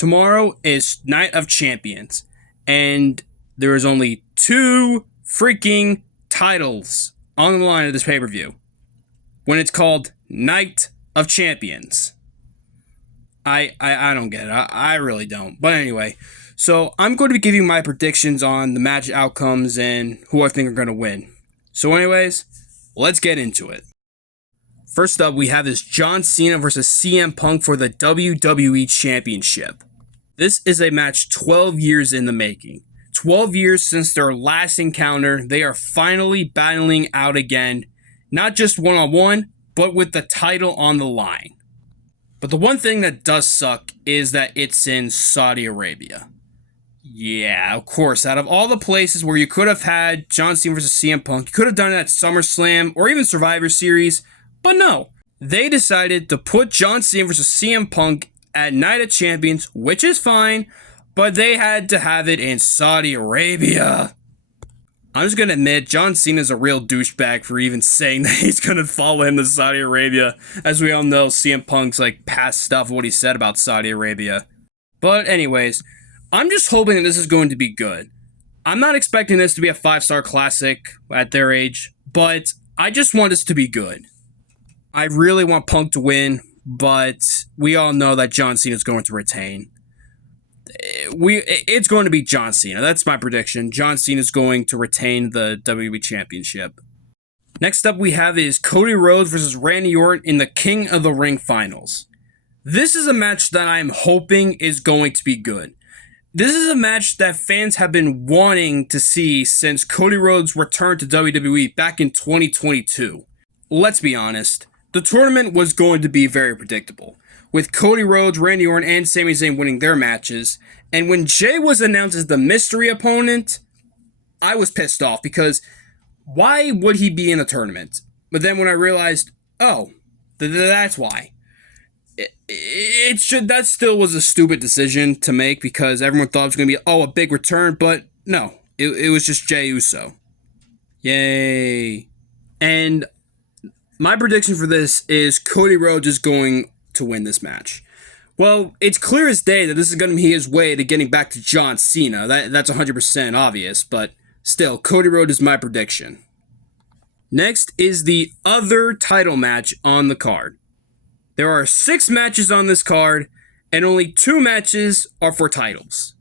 Tomorrow is Night of Champions, and there is only two freaking titles on the line of this pay-per-view when it's called Night of Champions. I don't get it. I really don't. But anyway, so I'm going to be giving my predictions on the match outcomes and who I think are going to win. So anyways, let's get into it. First up, we have this John Cena versus CM Punk for the WWE Championship. This is a match 12 years in the making. 12 years since their last encounter, they are finally battling out again, not just one-on-one, but with the title on the line. But the one thing that does suck is that it's in Saudi Arabia. Yeah, of course, out of all the places where you could have had John Cena versus CM Punk, you could have done it at SummerSlam or even Survivor Series, but no. They decided to put John Cena versus CM Punk at Night of Champions, which is fine, but they had to have it in Saudi Arabia. I'm just gonna admit, John Cena's a real douchebag for even saying that he's gonna follow him to Saudi Arabia. As we all know, CM Punk's past stuff, what he said about Saudi Arabia. But anyways, I'm just hoping that this is going to be good. I'm not expecting this to be a 5-star classic at their age, but I just want this to be good. I really want Punk to win, but we all know that John Cena is going to retain. It's going to be John Cena. That's my prediction. John Cena is going to retain the WWE Championship. Next up, we have is Cody Rhodes versus Randy Orton in the King of the Ring finals. This is a match that I'm hoping is going to be good. This is a match that fans have been wanting to see since Cody Rhodes returned to WWE back in 2022. Let's be honest. The tournament was going to be very predictable, with Cody Rhodes, Randy Orton, and Sami Zayn winning their matches. And when Jay was announced as the mystery opponent, I was pissed off because why would he be in the tournament? But then when I realized, that's why. That still was a stupid decision to make because everyone thought it was going to be, a big return. But no, it was just Jay Uso. Yay. And my prediction for this is Cody Rhodes is going to win this match. Well, it's clear as day that this is going to be his way to getting back to John Cena. That's 100% obvious, but still, Cody Rhodes is my prediction. Next is the other title match on the card. There are 6 matches on this card, and only 2 matches are for titles.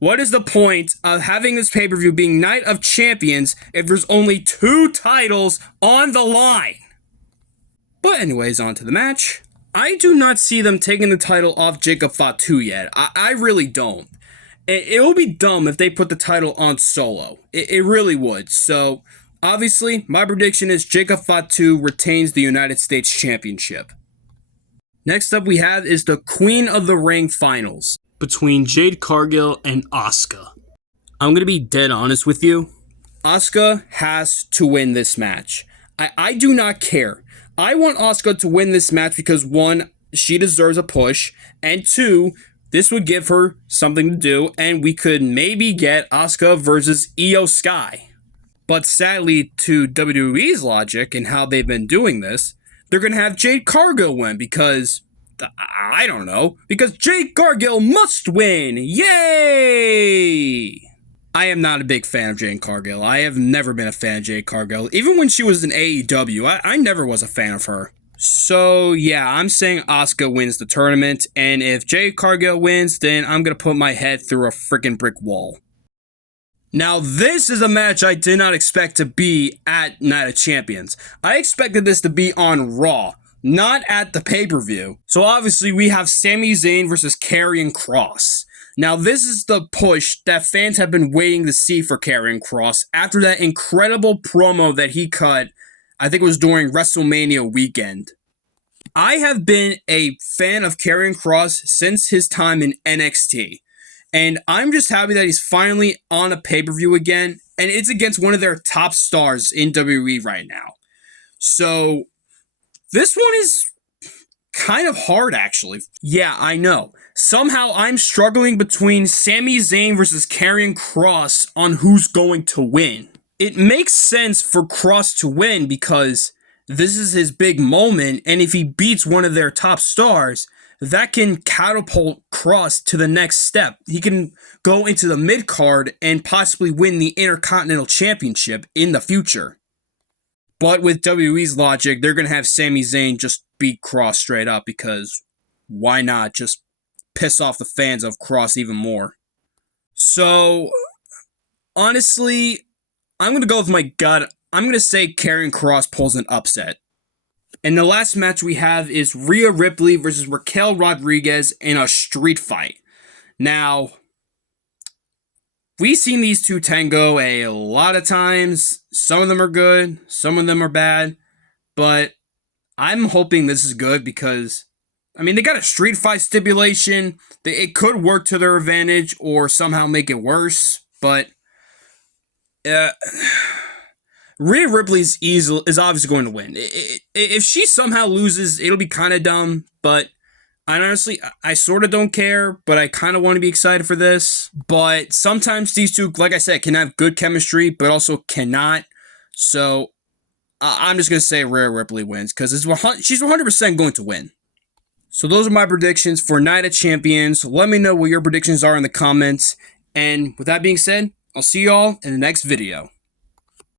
What is the point of having this pay-per-view being Night of Champions if there's only 2 titles on the line? But anyways, on to the match. I do not see them taking the title off Jacob Fatu yet. I really don't. It will be dumb if they put the title on Solo. It really would. So, obviously, my prediction is Jacob Fatu retains the United States Championship. Next up we have is the Queen of the Ring finals between Jade Cargill and Asuka. I'm going to be dead honest with you. Asuka has to win this match. I do not care. I want Asuka to win this match because 1, she deserves a push, and 2, this would give her something to do, and we could maybe get Asuka versus Io Sky. But sadly, to WWE's logic and how they've been doing this, they're going to have Jade Cargill win because, I don't know, because Jade Cargill must win! Yay! I am not a big fan of Jade Cargill. I have never been a fan of Jade Cargill. Even when she was in AEW, I never was a fan of her. So, yeah, I'm saying Asuka wins the tournament, and if Jade Cargill wins, then I'm going to put my head through a freaking brick wall. Now, this is a match I did not expect to be at Night of Champions. I expected this to be on Raw, not at the pay-per-view. So obviously, we have Sami Zayn versus Karrion Kross. Now, this is the push that fans have been waiting to see for Karrion Kross after that incredible promo that he cut, I think it was during WrestleMania weekend. I have been a fan of Karrion Kross since his time in NXT. And I'm just happy that he's finally on a pay-per-view again. And it's against one of their top stars in WWE right now. So, this one is kind of hard, actually. Yeah, I know. Somehow I'm struggling between Sami Zayn versus Karrion Kross on who's going to win. It makes sense for Kross to win because this is his big moment. And if he beats one of their top stars, that can catapult Cross to the next step. He can go into the mid card and possibly win the Intercontinental Championship in the future. But with WWE's logic, they're going to have Sami Zayn just beat Cross straight up because why not just piss off the fans of Cross even more? So, honestly, I'm going to go with my gut. I'm going to say Karrion Kross pulls an upset. And the last match we have is Rhea Ripley versus Raquel Rodriguez in a street fight. Now, we've seen these two tango a lot of times. Some of them are good, some of them are bad. But I'm hoping this is good because, I mean, they got a street fight stipulation. It could work to their advantage or somehow make it worse. But Rhea Ripley is obviously going to win. If she somehow loses, it'll be kind of dumb, but I sort of don't care, but I kind of want to be excited for this. But sometimes these two, like I said, can have good chemistry, but also cannot. So I'm just going to say Rhea Ripley wins because she's 100% going to win. So those are my predictions for Night of Champions. Let me know what your predictions are in the comments. And with that being said, I'll see you all in the next video.